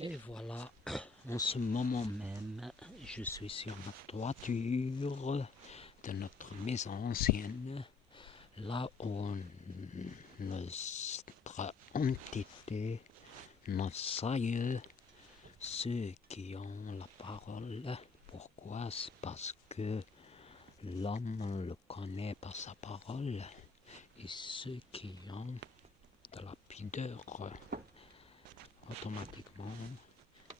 Et voilà, en ce moment même, je suis sur la toiture de notre maison ancienne, là où notre entité, nos aïeux, ceux qui ont la parole. Pourquoi? C'est parce que l'homme le connaît par sa parole, et ceux qui ont de la pudeur, automatiquement,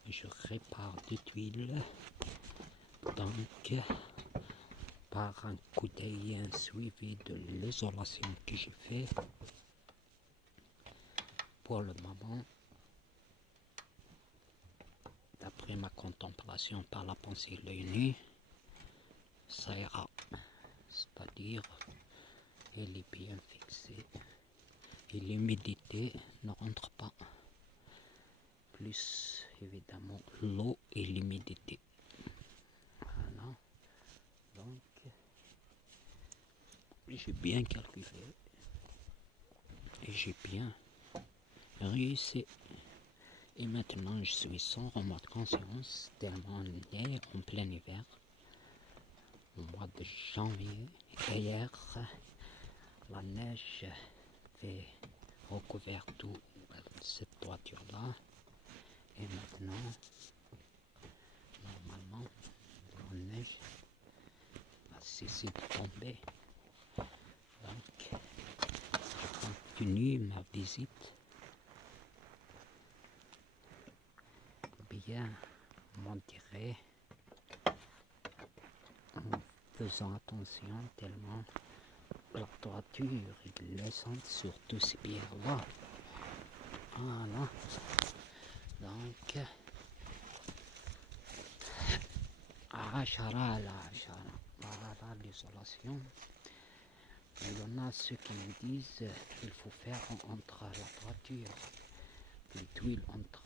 je répare des tuiles. Donc, par un coup d'œil suivi de l'isolation que j'ai fait, pour le moment, d'après ma contemplation par la pensée l'œil nu, ça ira. C'est-à-dire, elle est bien fixée et l'humidité ne rentre pas. Plus évidemment l'eau et l'humidité. Voilà. Donc, j'ai bien calculé et j'ai bien réussi. Et maintenant, je suis sans remords de conscience, tellement on est en plein hiver, au mois de janvier. Et hier, la neige fait recouvert tout cette toiture-là. Et maintenant, normalement, la neige va cesser de tomber. Donc, ça continue ma visite. Bien, on dirait, en faisant attention tellement la toiture est glissante sur tous ces pierres-là. Voilà. Donc, voilà l'isolation. Il y en a ceux qui me disent qu'il faut faire entre la toiture, les tuiles entre,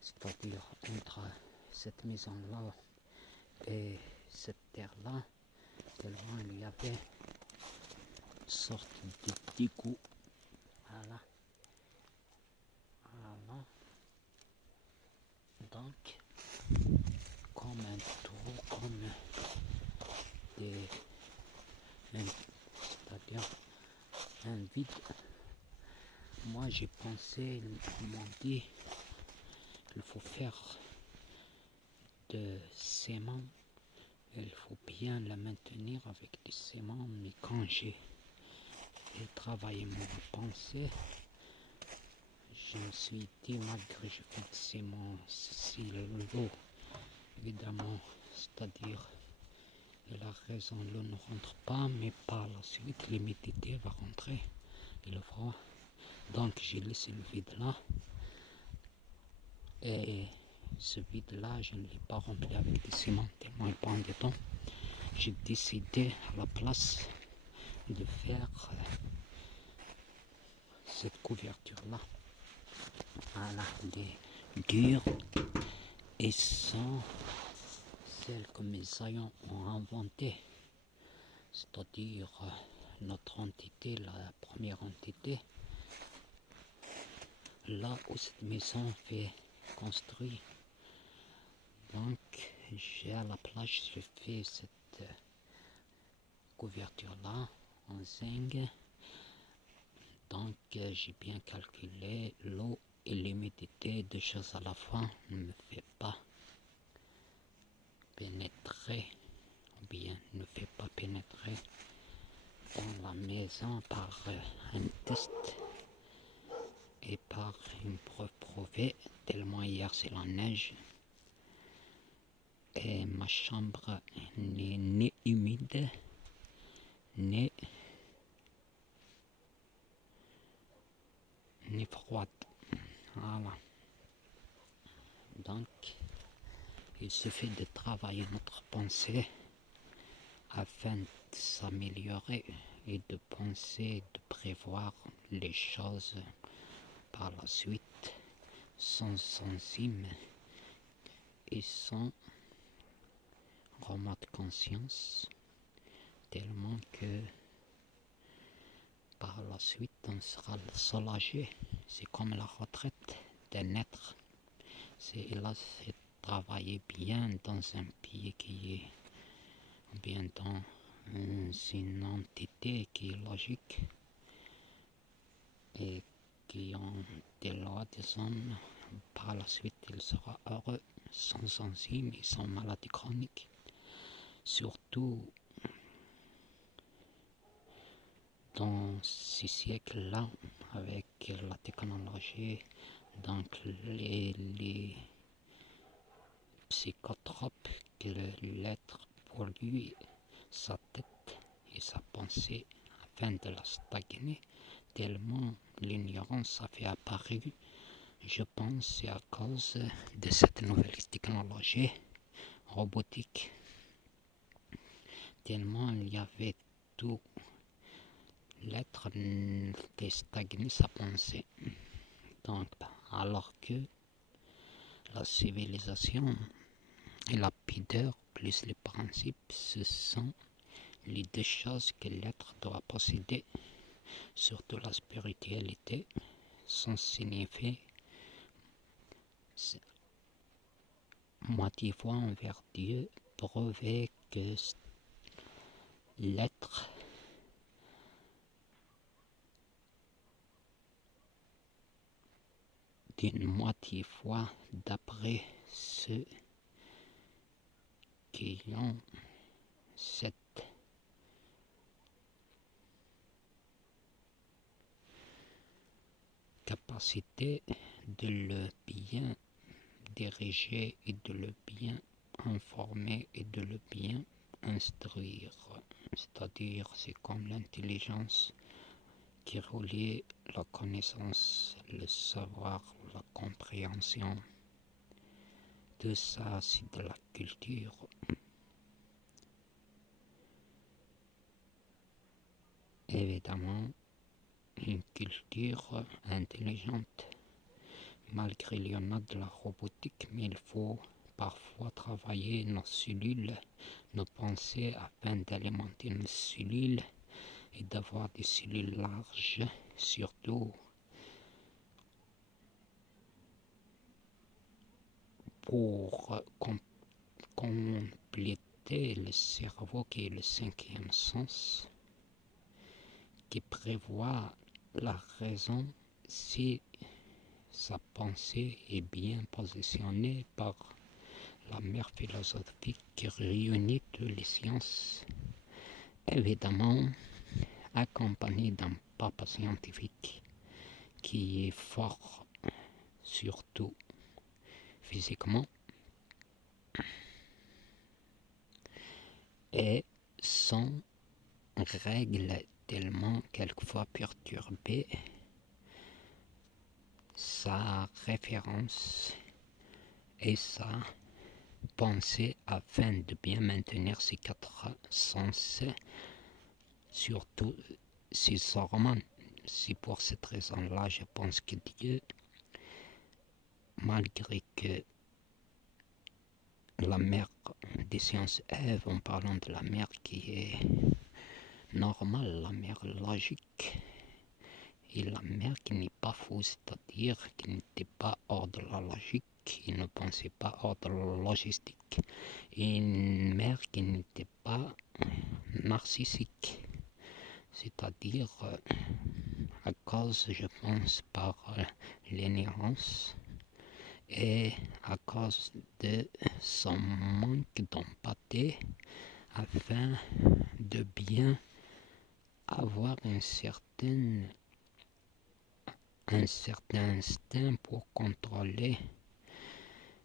c'est-à-dire entre cette maison-là et cette terre-là, tellement il y avait une sorte de dégoût. Voilà. Voilà. Donc, comme un trou, comme des... c'est-à-dire un vide. Moi j'ai pensé, ils m'ont dit qu'il faut faire de ciment, il faut bien la maintenir avec du ciment, mais quand j'ai travaillé mon pensée, je me suis dit, malgré que je fais du ciment, si l'eau, évidemment, c'est-à-dire, il a raison, l'eau ne rentre pas, mais par la suite, l'humidité va rentrer, et le froid. Donc j'ai laissé le vide là, et ce vide là je ne l'ai pas rempli avec du ciment tellement il prend du temps. J'ai décidé à la place de faire cette couverture là, voilà, des dures et sans celle que mes aïeux ont inventée, c'est-à-dire notre entité, la première entité, là où cette maison fait construire. Donc j'ai à la place, j'ai fait cette couverture là en zinc. Donc j'ai bien calculé l'eau et l'humidité, deux choses à la fois, ne me fait pas pénétrer, ou bien ne fait pas pénétrer dans la maison par un test et par une preuve prouvée, tellement hier c'est la neige. Et ma chambre n'est ni humide, ni froide. Voilà. Donc, il suffit de travailler notre pensée afin de s'améliorer et de penser, de prévoir les choses par la suite sans enzyme et sans remords de conscience, tellement que par la suite on sera soulagé. C'est comme la retraite d'un être c'est travailler bien dans un pays qui est bien dans c'est une entité qui est logique et qui ont des lois, des hommes. Par la suite, il sera heureux, sans enzymes et sans maladie chronique. Surtout dans ces siècles-là, avec la technologie, donc les psychotropes que l'être pollue sa tête et sa pensée afin de la stagner, tellement l'ignorance a fait apparaître. Je pense c'est à cause de cette nouvelle technologie robotique. Tellement il y avait tout, l'être de stagner sa pensée. Donc, alors que la civilisation et la pudeur plus les principes, ce sont les deux choses que l'être doit posséder, surtout la spiritualité, sans signifier moitié foi envers Dieu, prouver que l'être d'une moitié foi d'après ceux qui ont cette capacité de le bien diriger et de le bien informer et de le bien instruire. C'est-à-dire, c'est comme l'intelligence qui relie la connaissance, le savoir, la compréhension. Tout ça, c'est de la culture. Évidemment, une culture intelligente. Malgré il y en a de la robotique, mais il faut parfois travailler nos cellules, nos pensées afin d'alimenter nos cellules et d'avoir des cellules larges, surtout pour compléter le cerveau qui est le cinquième sens, qui prévoit la raison si sa pensée est bien positionnée par la mère philosophique qui réunit toutes les sciences, évidemment accompagnée d'un papa scientifique qui est fort, surtout physiquement, et sans règles tellement quelquefois perturbées sa référence et sa pensée afin de bien maintenir ses quatre sens, surtout ses hormones. C'est pour cette raison-là, je pense que Dieu, malgré que la mère des sciences Ève, en parlant de la mère qui est normale, la mère logique, et la mère qui n'est pas fausse, c'est-à-dire qui n'était pas hors de la logique, qui ne pensait pas hors de la logistique, et une mère qui n'était pas narcissique, c'est-à-dire à cause, je pense, par l'ignorance et à cause de son manque d'empathie afin de bien avoir un certain instinct pour contrôler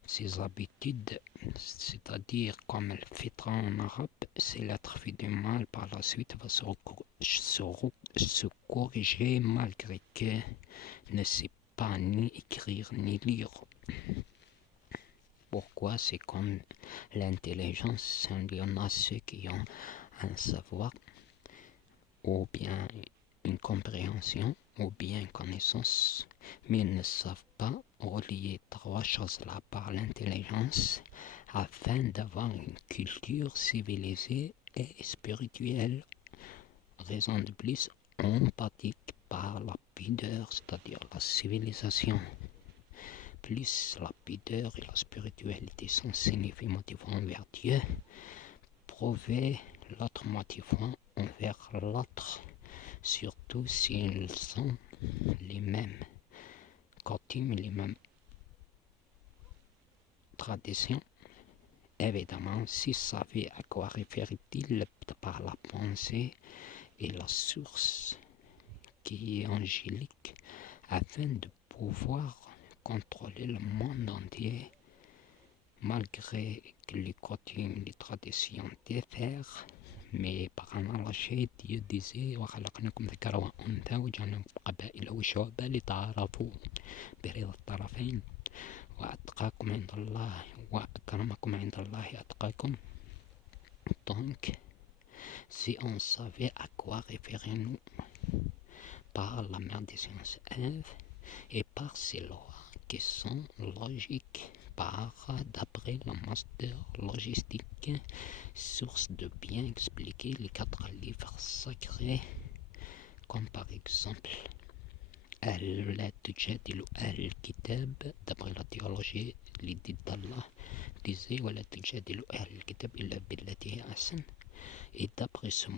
ses habitudes, c'est-à-dire comme le fitra en arabe, c'est l'être fait du mal, par la suite va se corriger malgré que ne sait pas ni écrire ni lire. Pourquoi? C'est comme l'intelligence, il y en a ceux qui ont un savoir ou bien une compréhension ou bien une connaissance, mais ils ne savent pas relier trois choses-là par l'intelligence afin d'avoir une culture civilisée et spirituelle. Raison de plus, empathique par la pudeur, c'est-à-dire la civilisation. plus la pudeur et la spiritualité sont signifiés motivant envers Dieu, prouver l'autre motivant envers l'autre, surtout s'ils sont les mêmes coutumes, les mêmes traditions. Évidemment, s'il savait à quoi réfère-t-il par la pensée et la source qui est angélique, afin de pouvoir contrôler le monde entier, malgré que les coutumes, les traditions diffèrent, mais par analogie, Dieu disait وخلقناكم ذكرا وأنثى وجعلناكم قبائل وشعوبا لتعارفوا برضا الطرفين وأتقاكم عند الله وأكرمكم عند الله أتقاكم. Donc, si on savait à quoi référer-nous par la mère des sciences Ève et par ses lois qui sont logiques, d'après le master logistique, source de bien expliquer les 4 livres sacrés, comme par exemple لا تجادل أهل الكتاب d'après la théologie, l'idée d'Allah disait ولا تجادل أهل الكتاب إلا بالتي هي أحسن. Et d'après ce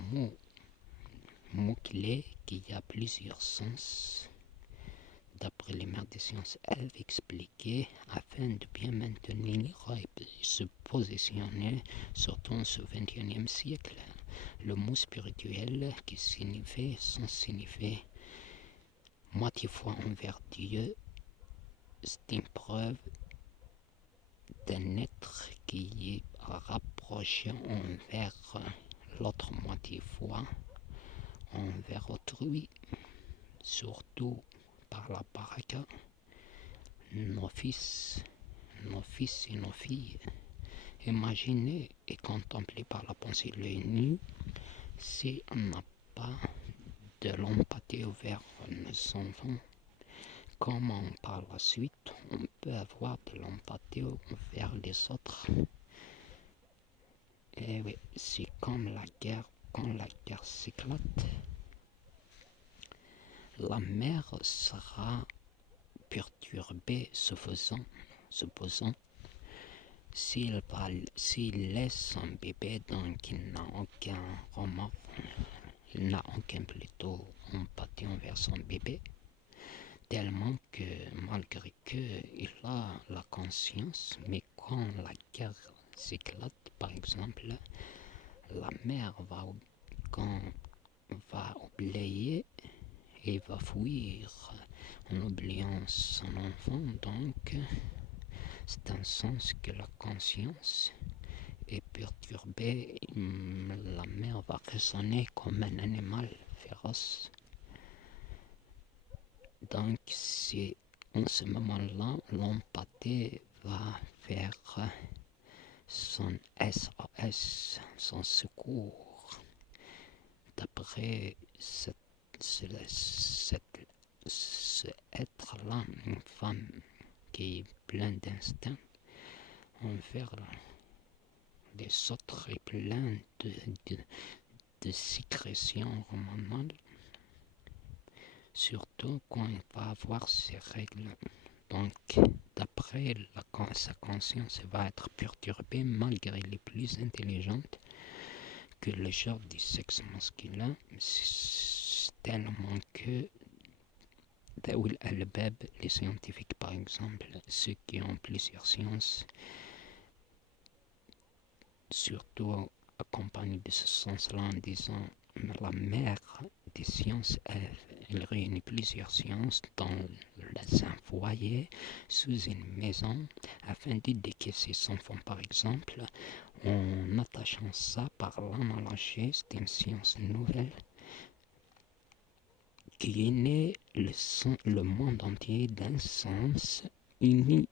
mot-clé qui a plusieurs sens, d'après les mères des sciences Ève expliquées, afin de bien maintenir et se positionner, surtout en ce 21e siècle. Le mot spirituel qui signifie, sans signifier moitié foi envers Dieu, c'est une preuve d'un être qui est rapproché envers l'autre moitié foi, envers autrui, surtout par la baraka, nos fils et nos filles. Imaginez et contemplez par la pensée de l'œil nu, si on n'a pas de l'empathie envers nos enfants, comment par la suite on peut avoir de l'empathie envers les autres? Et oui, c'est comme la guerre, quand la guerre s'éclate, la mère sera perturbée supposant s'il laisse un bébé donc il n'a aucun remords, il n'a aucun plutôt empathie envers son bébé, tellement que malgré qu'il a la conscience, mais quand la guerre s'éclate, par exemple, la mère va oublier et va fuir en oubliant son enfant. Donc, c'est un sens que la conscience est perturbée. La mère va raisonner comme un animal féroce. Donc, c'est en ce moment-là, l'empathie va faire son SOS, son secours. D'après ce être-là, une femme qui est pleine d'instinct envers les autres et plein de sécrétions hormonales, surtout quand il va avoir ses règles. Donc, d'après sa conscience va être perturbée malgré les plus intelligentes que le genre du sexe masculin, tellement que les scientifiques par exemple, ceux qui ont plusieurs sciences, surtout accompagnés de ce sens-là en disant la mère des sciences, elle réunit plusieurs sciences dans un foyer, sous une maison, afin d'éduquer ses enfants par exemple, en attachant ça par l'analogie, c'est une science nouvelle qui est né le monde entier d'un sens uni.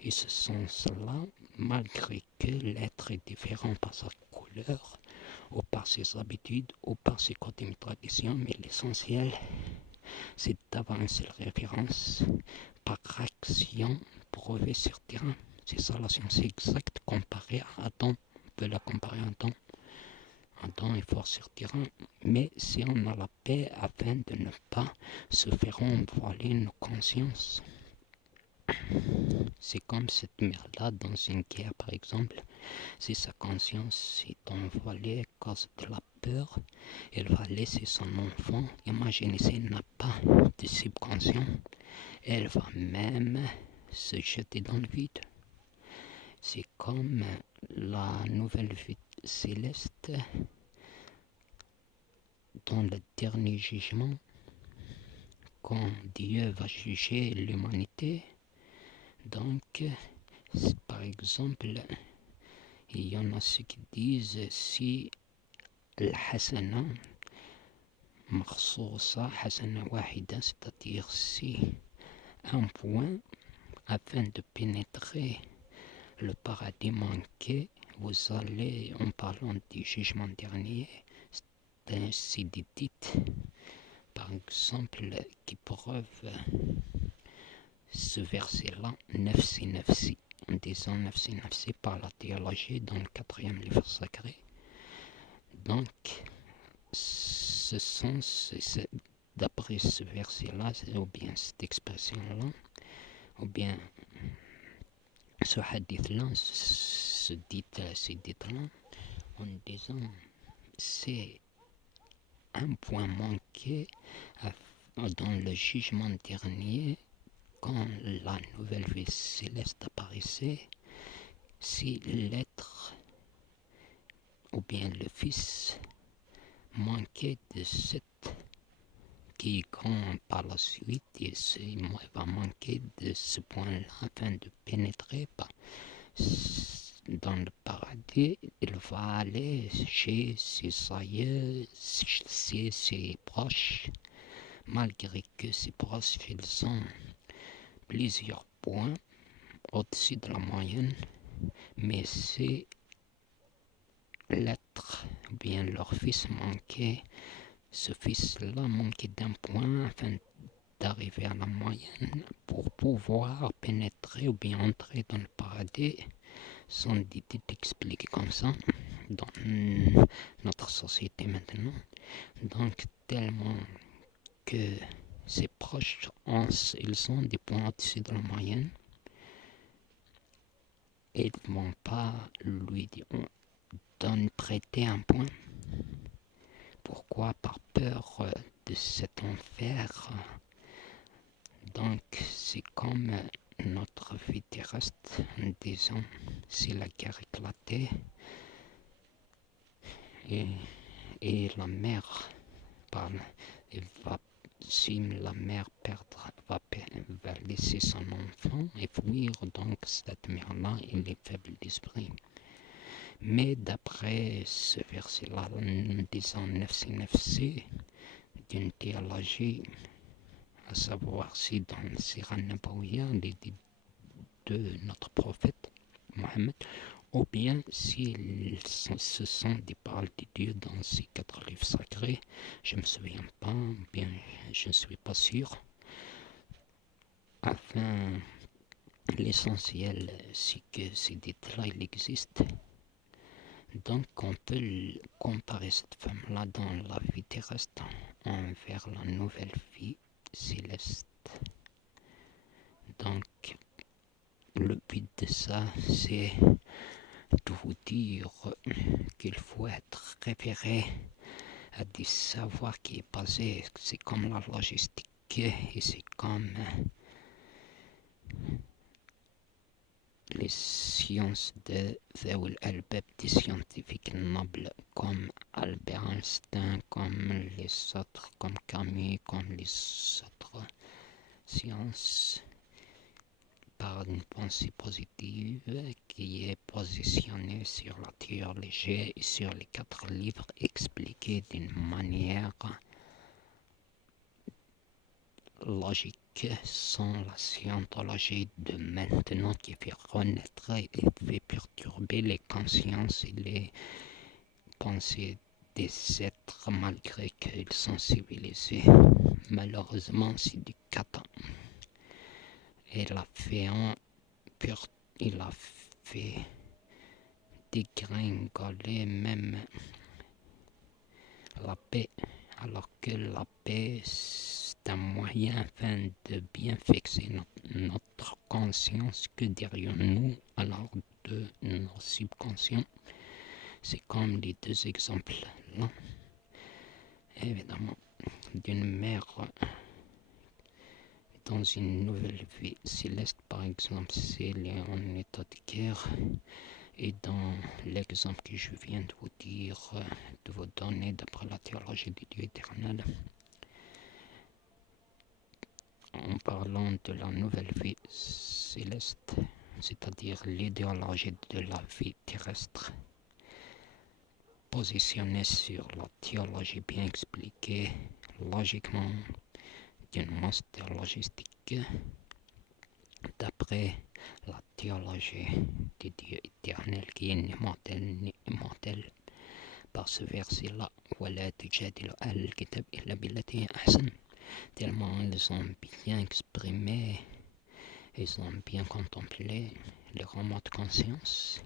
Et ce sens-là, malgré que l'être est différent par sa couleur, ou par ses habitudes, ou par ses coutumes traditions, mais l'essentiel, c'est d'avoir une seule référence par action prouvée sur terrain. C'est ça la science exacte comparée à Adam. On peut la comparer à Adam. Adam est fort sur terrain, mais si on a la paix afin de ne pas se faire envoler nos consciences. C'est comme cette mère-là dans une guerre, par exemple. Si sa conscience est envolée à cause de la peur, elle va laisser son enfant. Imaginez si elle n'a pas de subconscient, elle va même se jeter dans le vide. C'est comme la nouvelle vie céleste dans le dernier jugement, quand Dieu va juger l'humanité. Donc, par exemple, il y en a ceux qui disent si الحسنة مخصوصة حسنة واحدة, c'est-à-dire si un point afin de pénétrer le paradis manqué, vous allez, en parlant du jugement dernier, c'est ainsi dit, par exemple, qui prouve ce verset-là, nafsi nafsi, en disant nafsi nafsi par la théologie dans le 4e livre sacré. Donc, ce sens, d'après ce verset-là, ou bien cette expression-là, ou bien ce hadith-là, ce dit-là, en disant c'est un point manqué dans le jugement dernier, quand la nouvelle vie céleste apparaissait, si l'être ou bien le fils manquait de cette qui est grand par la suite, et va manquer de ce point-là afin de pénétrer dans le paradis. Il va aller chez ses aïeux, chez ses proches, malgré que ses proches ils ont plusieurs points au-dessus de la moyenne, mais c'est l'être, bien leur fils manquait, ce fils-là manquait d'un point afin d'arriver à la moyenne pour pouvoir pénétrer ou bien entrer dans le paradis. Sont dit expliqué comme ça dans notre société maintenant. Donc tellement que ses proches ils ont des points au-dessus de la moyenne, et ils ne vont pas lui prêter un point. Pourquoi? Par peur de cet enfer. Donc c'est comme notre vie terrestre, en disant si la guerre éclatait et la mère si la mère va laisser son enfant et fuir, donc cette mère-là, elle est faible d'esprit. Mais d'après ce verset-là, en disant nafsi nafsi, d'une théologie, à savoir si dans le Sirah Nabawiya, les dit de notre prophète Mohammed, ou bien si ce sont des paroles de Dieu dans ces 4 livres sacrés, je ne me souviens pas, ou bien je ne suis pas sûr. Enfin, l'essentiel, c'est que ces détails existent. Donc on peut comparer cette femme-là dans la vie terrestre envers la nouvelle vie céleste. Donc le but de ça, c'est de vous dire qu'il faut être référé à des savoirs qui est basé, c'est comme la logistique et c'est comme les sciences de Zawul Albab, des scientifiques nobles comme Albert Einstein, comme les autres, comme Camus, comme les autres sciences, par une pensée positive qui est positionnée sur la théologie et sur les 4 livres expliqués d'une manière logique, sans la scientologie de maintenant qui fait renaître et fait perturber les consciences et les pensées des êtres malgré qu'ils sont civilisés. Malheureusement, c'est du cata. Il a fait dégringoler même la paix, alors que la paix un moyen afin de bien fixer notre conscience. Que dirions-nous alors de nos subconscients? C'est comme les deux exemples là. Évidemment, d'une mère dans une nouvelle vie céleste, par exemple, si elle est en état de guerre. Et dans l'exemple que je viens de vous dire, de vous donner d'après la théologie du Dieu éternel, en parlant de la nouvelle vie céleste, c'est-à-dire l'idéologie de la vie terrestre, positionnée sur la théologie bien expliquée, logiquement, d'une master logistique, d'après la théologie du Dieu éternel qui est ni mortel ni immortel. Par ce verset-là, ولا تجادل أهل الكتاب إلا بالتي أحسن, tellement ils ont bien exprimé, ils ont bien contemplé les romans de conscience.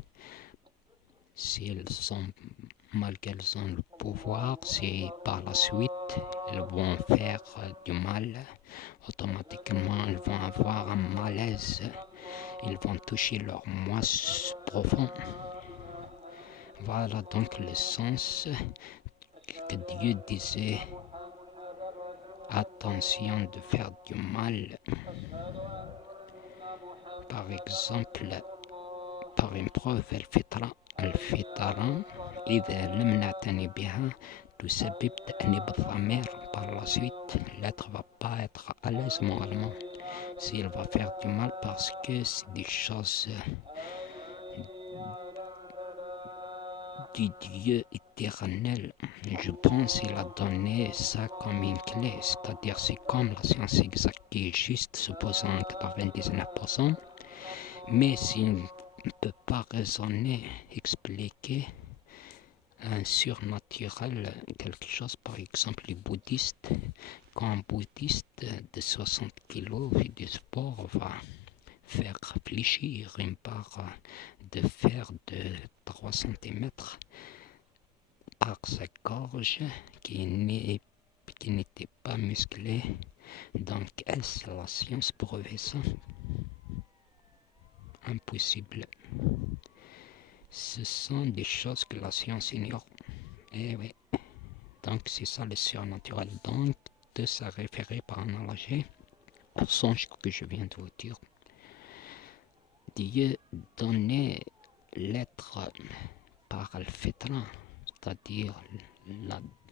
Malgré qu'ils ont le pouvoir, si par la suite ils vont faire du mal, automatiquement ils vont avoir un malaise, ils vont toucher leur moi profond. Voilà donc le sens que Dieu disait: attention de faire du mal. Par exemple, par une preuve, الفطرة إذا لم نعتني بها تسبب تأنيب الضمير. Par la suite, l'être va pas être à l'aise moralement s'il va faire du mal, parce que c'est des choses du Dieu éternel. Je pense qu'il a donné ça comme une clé, c'est-à-dire c'est comme la science exacte qui est juste, supposant 99%, mais s'il ne peut pas raisonner, expliquer un surnaturel, quelque chose, par exemple les bouddhistes, quand un bouddhiste de 60 kilos fait du sport, va faire réfléchir une part de fer de 3 cm par sa gorge qui n'était pas musclée. Donc est-ce la science prouvait ça? Impossible. Ce sont des choses que la science ignore. Et oui. Donc c'est ça le surnaturel. Donc de se référer par analogie au songe que je viens de vous dire. Dieu donnait l'être par le fitra, c'est-à-dire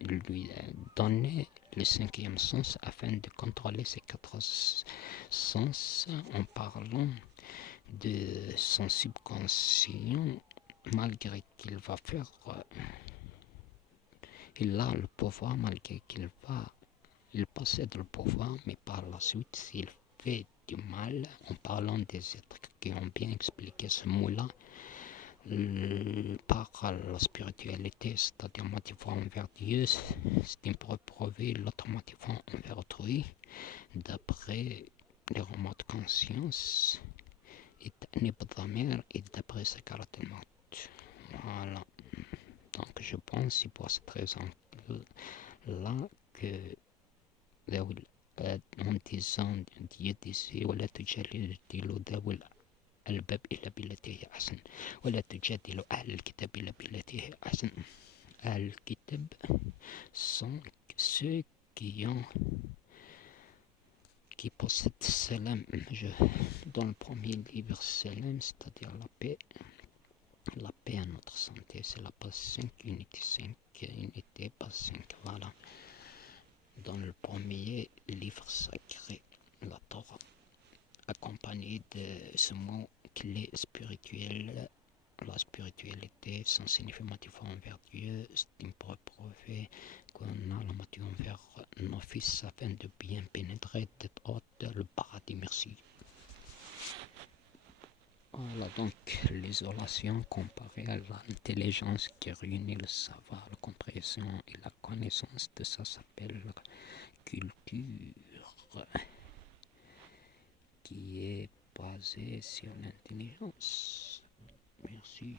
lui donner le cinquième sens afin de contrôler ses 4 sens en parlant de son subconscient, malgré qu'il va faire, il a le pouvoir, malgré il possède le pouvoir, mais par la suite, s'il fait du mal, en parlant des êtres qui ont bien expliqué ce mot-là, par la spiritualité, c'est-à-dire motivant envers Dieu, c'est une preuve prouvée, l'autre motivant envers autrui, d'après les romans de conscience, et d'après ce caractère. Voilà. Donc je pense, c'est pour cette raison-là que en disant, Dieu disait ولا تجادلوا ذوي الألباب إلا بالتي هي أحسن ولا تجادلوا أهل الكتاب إلا بالتي هي أحسن. أهل الكتاب sont ceux qui possèdent Salam. Dans le premier livre Salam, c'est-à-dire la paix à notre santé, c'est la page 5, unité 5, unité page 5, voilà. Dans le premier livre sacré, la Torah, accompagné de ce mot clé spirituel, la spiritualité, son significatif envers Dieu, c'est une preuve prouvée qu'on a la moitié envers nos fils afin de bien pénétrer le paradis. Merci. Voilà donc l'isolation comparée à l'intelligence qui réunit le savoir, la compréhension et la connaissance de ça s'appelle la culture, qui est basée sur l'intelligence. Merci.